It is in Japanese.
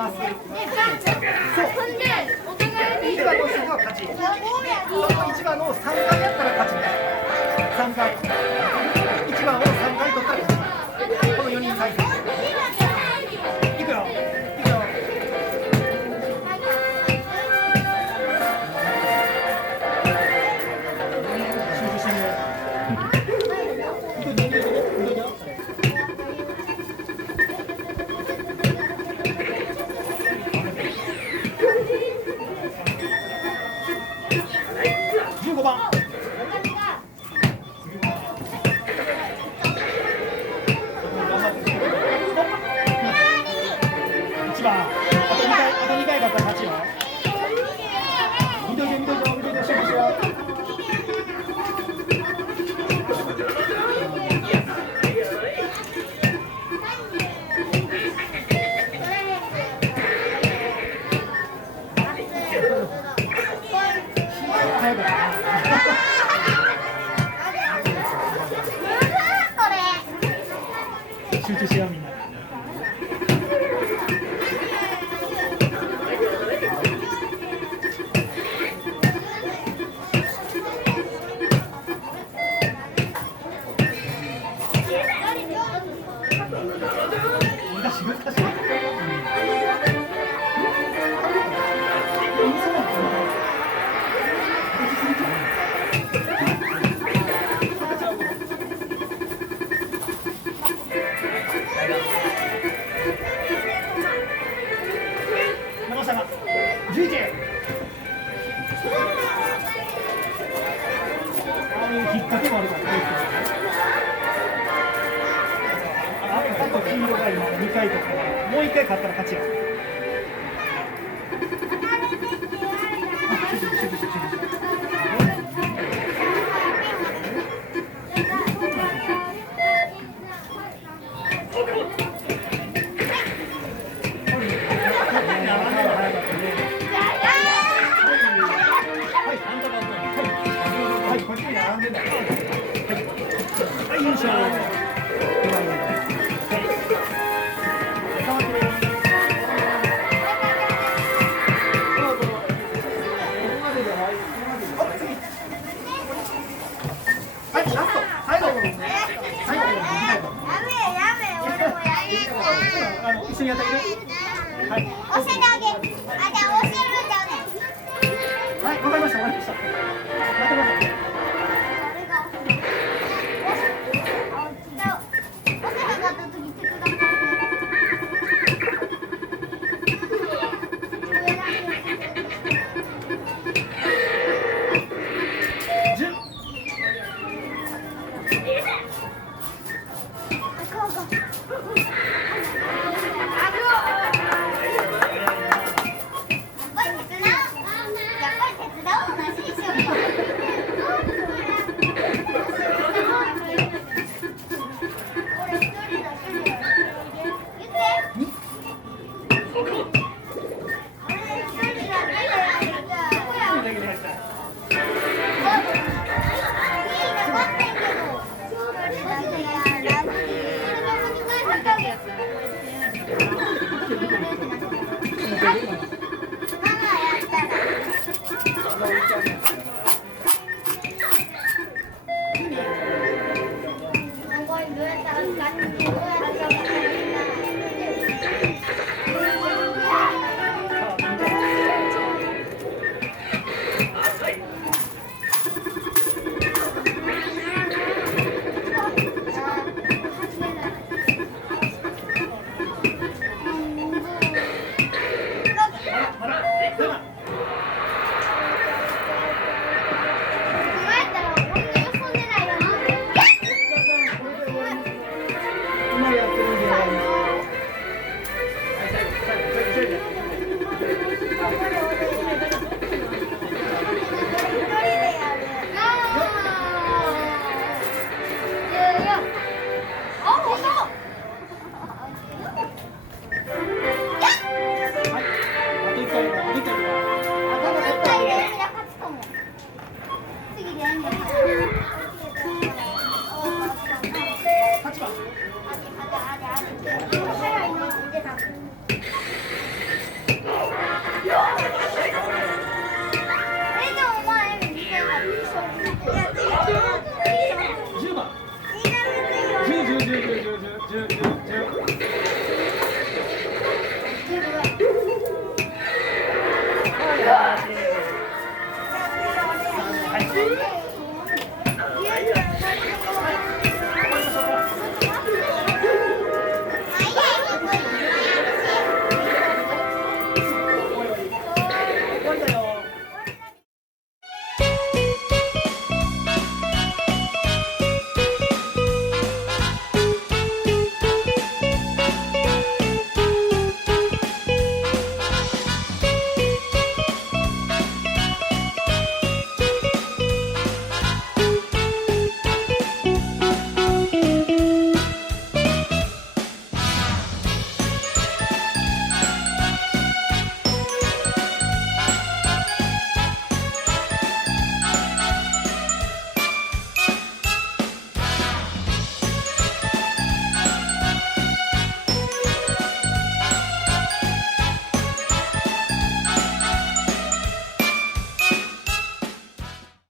ます。そう。お互いに1番の人が勝ち。1番の3回やったら勝ちです。3回。1番を3回取ったら勝ち。この4人対戦。いくよ。いくよ。集中してね。15番。1番。あと2回だったら勝ちよ。緑で集中しよう。集中しようみんな。難しい。残したが11。引っ掛けもあるからね。あと黄色が今2回とか、もう1回勝ったら勝ちや。はい、優勝。はい、ラスト、最後。一緒にやってあげて。はい。教えてあげ。あ、じゃあ教えるんだよね。はい、わかりました、わかりました。待ってください。す。